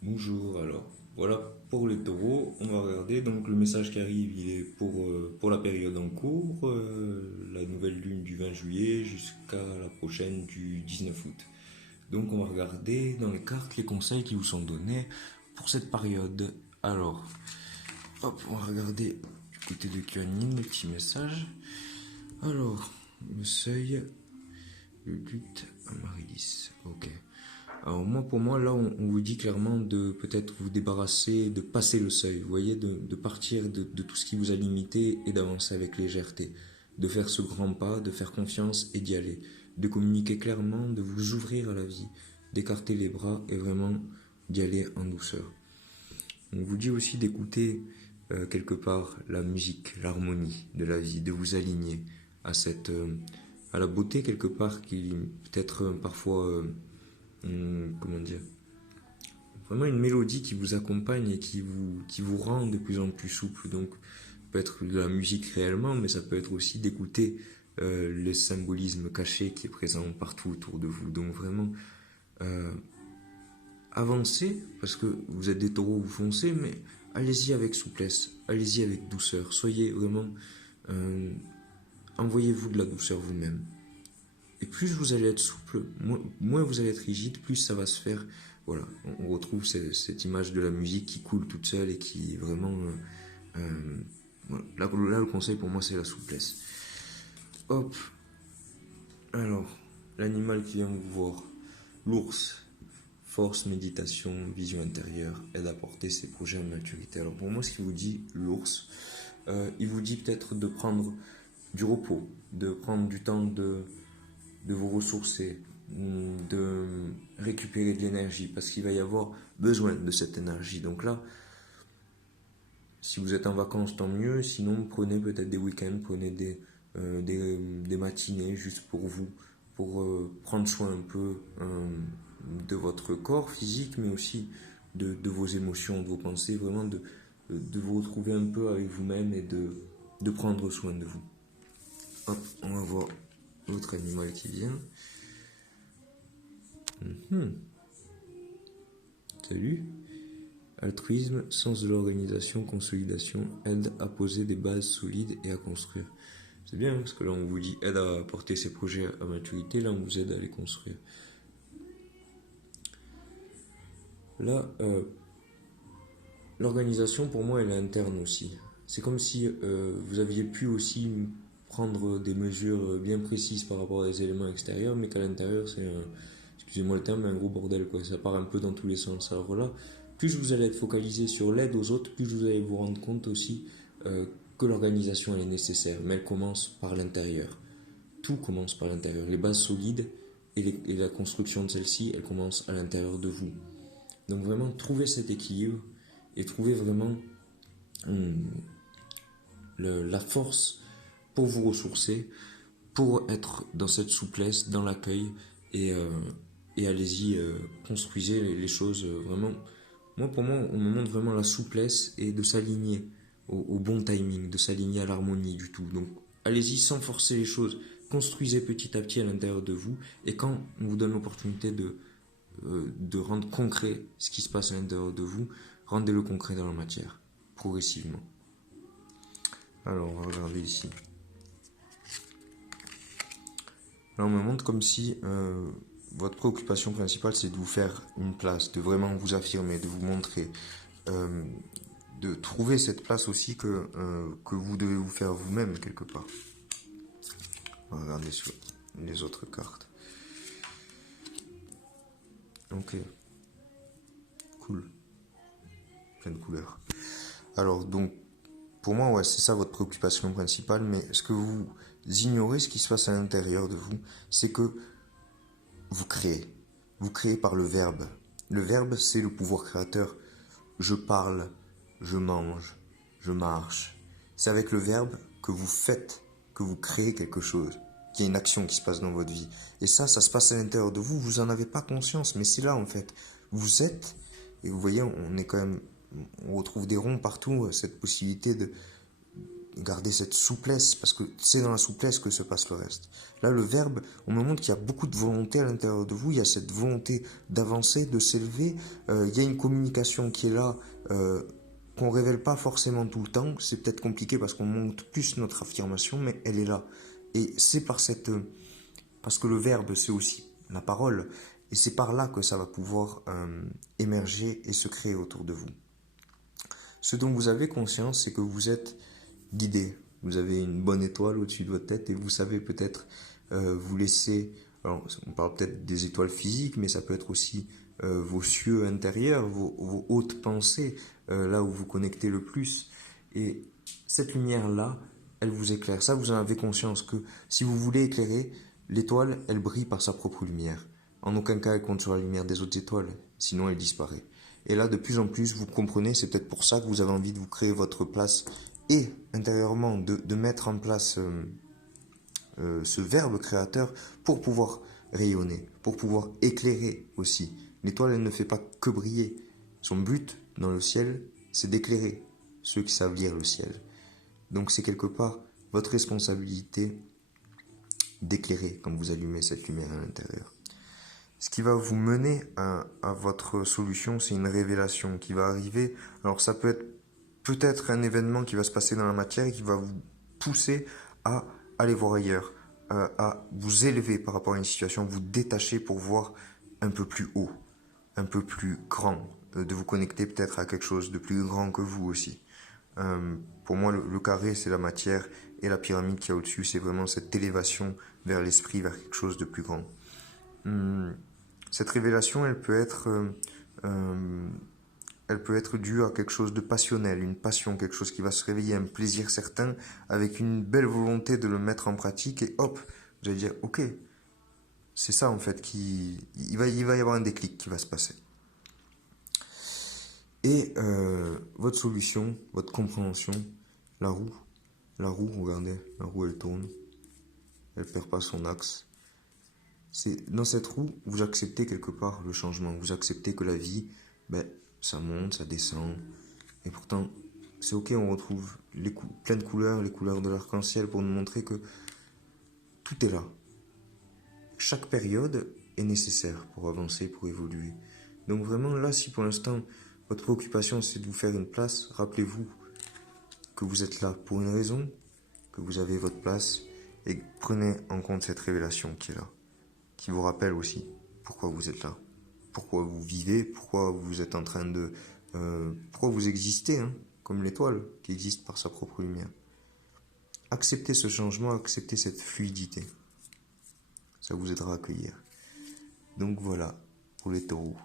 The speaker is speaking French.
Bonjour, alors voilà pour les taureaux, on va regarder, donc le message qui arrive il est pour la période en cours, la nouvelle lune du 20 juillet jusqu'à la prochaine du 19 août. Donc on va regarder dans les cartes les conseils qui vous sont donnés pour cette période. Alors, hop, on va regarder du côté de Kyonin le petit message. Alors, le seuil, le lutte, Amaryllis, ok. Alors moi, pour moi, là, on vous dit clairement de peut-être vous débarrasser, de passer le seuil, vous voyez, de partir de tout ce qui vous a limité et d'avancer avec légèreté, de faire ce grand pas, de faire confiance et d'y aller, de communiquer clairement, de vous ouvrir à la vie, d'écarter les bras et vraiment d'y aller en douceur. On vous dit aussi d'écouter quelque part la musique, l'harmonie de la vie, de vous aligner à à la beauté quelque part qui peut-être parfois comment dire, vraiment une mélodie qui vous accompagne et qui vous rend de plus en plus souple. Donc, ça peut être de la musique réellement, mais ça peut être aussi d'écouter le symbolisme caché qui est présent partout autour de vous. Donc, vraiment, euh, avancez, parce que vous êtes des taureaux, vous foncez, mais allez-y avec souplesse, allez-y avec douceur. Soyez vraiment, euh, envoyez-vous de la douceur vous-même. Et plus vous allez être souple, moins vous allez être rigide, plus ça va se faire. Voilà, on retrouve cette image de la musique qui coule toute seule et qui vraiment... voilà. Là, le conseil pour moi, c'est la souplesse. Hop, alors, l'animal qui vient vous voir. L'ours. Force, méditation, vision intérieure, aide à porter ses projets à maturité. Alors pour moi, ce qu'il vous dit, l'ours, il vous dit peut-être de prendre du repos, de prendre du temps de vous ressourcer, de récupérer de l'énergie, parce qu'il va y avoir besoin de cette énergie. Donc là, si vous êtes en vacances, tant mieux. Sinon, prenez peut-être des week-ends, prenez des matinées juste pour vous, pour prendre soin un peu de votre corps physique, mais aussi de vos émotions, de vos pensées, vraiment de vous retrouver un peu avec vous-même et de prendre soin de vous. Hop, on va voir l'autre animal qui vient. Salut. Altruisme, sens de l'organisation, consolidation, aide à poser des bases solides et à construire. C'est bien parce que là on vous dit aide à porter ses projets à maturité, là on vous aide à les construire. Là, l'organisation pour moi elle est interne aussi. C'est comme si vous aviez pu aussi prendre des mesures bien précises par rapport à des éléments extérieurs, mais qu'à l'intérieur c'est un, excusez-moi le terme, un gros bordel quoi. Ça part un peu dans tous les sens. Alors là, plus vous allez être focalisé sur l'aide aux autres, plus vous allez vous rendre compte aussi que l'organisation elle est nécessaire, mais elle commence par l'intérieur. Tout commence par l'intérieur. Les bases solides et la construction de celle-ci, elle commence à l'intérieur de vous. Donc vraiment, trouver cet équilibre et trouver vraiment hum, la force pour vous ressourcer, pour être dans cette souplesse, dans l'accueil et allez-y, construisez les choses vraiment. Moi, pour moi, on me montre vraiment la souplesse et de s'aligner au bon timing, de s'aligner à l'harmonie du tout. Donc, allez-y sans forcer les choses. Construisez petit à petit à l'intérieur de vous. Et quand on vous donne l'opportunité de rendre concret ce qui se passe à l'intérieur de vous, rendez-le concret dans la matière, progressivement. Alors, on va regarder ici. Là, on me montre comme si votre préoccupation principale, c'est de vous faire une place, de vraiment vous affirmer, de vous montrer, euh, de trouver cette place aussi que vous devez vous faire vous-même quelque part. On va regarder sur les autres cartes. Ok, cool, plein de couleurs. Alors, donc, pour moi, ouais, c'est ça votre préoccupation principale, mais ce que vous ignorez, ce qui se passe à l'intérieur de vous, c'est que vous créez. Vous créez par le verbe. Le verbe, c'est le pouvoir créateur. Je parle, je mange, je marche. C'est avec le verbe que vous faites, que vous créez quelque chose, qu'il y a une action qui se passe dans votre vie. Et ça se passe à l'intérieur de vous, vous n'en avez pas conscience, mais c'est là en fait. Vous êtes, et vous voyez, on est quand même, on retrouve des ronds partout, cette possibilité garder cette souplesse, parce que c'est dans la souplesse que se passe le reste. Là, le verbe, on me montre qu'il y a beaucoup de volonté à l'intérieur de vous, il y a cette volonté d'avancer, de s'élever, il y a une communication qui est là, qu'on révèle pas forcément tout le temps, c'est peut-être compliqué parce qu'on monte plus notre affirmation, mais elle est là. Et c'est parce que le verbe, c'est aussi la parole, et c'est par là que ça va pouvoir émerger et se créer autour de vous. Ce dont vous avez conscience, c'est que vous êtes guidé. Vous avez une bonne étoile au-dessus de votre tête et vous savez peut-être vous laisser... Alors, on parle peut-être des étoiles physiques, mais ça peut être aussi vos cieux intérieurs, vos hautes pensées, là où vous connectez le plus. Et cette lumière-là, elle vous éclaire. Ça, vous en avez conscience que si vous voulez éclairer, l'étoile, elle brille par sa propre lumière. En aucun cas, elle compte sur la lumière des autres étoiles, sinon elle disparaît. Et là, de plus en plus, vous comprenez, c'est peut-être pour ça que vous avez envie de vous créer votre place et intérieurement de mettre en place ce verbe créateur pour pouvoir rayonner, pour pouvoir éclairer aussi. L'étoile, elle ne fait pas que briller. Son but dans le ciel, c'est d'éclairer ceux qui savent lire le ciel. Donc c'est quelque part votre responsabilité d'éclairer quand vous allumez cette lumière à l'intérieur. Ce qui va vous mener à votre solution, c'est une révélation qui va arriver. Alors ça peut être peut-être un événement qui va se passer dans la matière et qui va vous pousser à aller voir ailleurs, à vous élever par rapport à une situation, vous détacher pour voir un peu plus haut, un peu plus grand, de vous connecter peut-être à quelque chose de plus grand que vous aussi. Pour moi, le carré, c'est la matière et la pyramide qu'il y a au-dessus, c'est vraiment cette élévation vers l'esprit, vers quelque chose de plus grand. Cette révélation, elle peut être due à quelque chose de passionnel, une passion, quelque chose qui va se réveiller, un plaisir certain, avec une belle volonté de le mettre en pratique, et hop, vous allez dire, ok, c'est ça en fait, il va y avoir un déclic qui va se passer. Et votre solution, votre compréhension, la roue, regardez, la roue elle tourne, elle perd pas son axe. C'est dans cette roue, vous acceptez quelque part le changement, vous acceptez que la vie, ça monte, ça descend, et pourtant, c'est ok, on retrouve plein de couleurs, les couleurs de l'arc-en-ciel pour nous montrer que tout est là. Chaque période est nécessaire pour avancer, pour évoluer. Donc vraiment, là, si pour l'instant, votre préoccupation, c'est de vous faire une place, rappelez-vous que vous êtes là pour une raison, que vous avez votre place, et prenez en compte cette révélation qui est là, qui vous rappelle aussi pourquoi vous êtes là, pourquoi vous vivez, pourquoi vous êtes en train de... pourquoi vous existez, hein, comme l'étoile qui existe par sa propre lumière. Acceptez ce changement, acceptez cette fluidité. Ça vous aidera à accueillir. Donc voilà, pour les taureaux.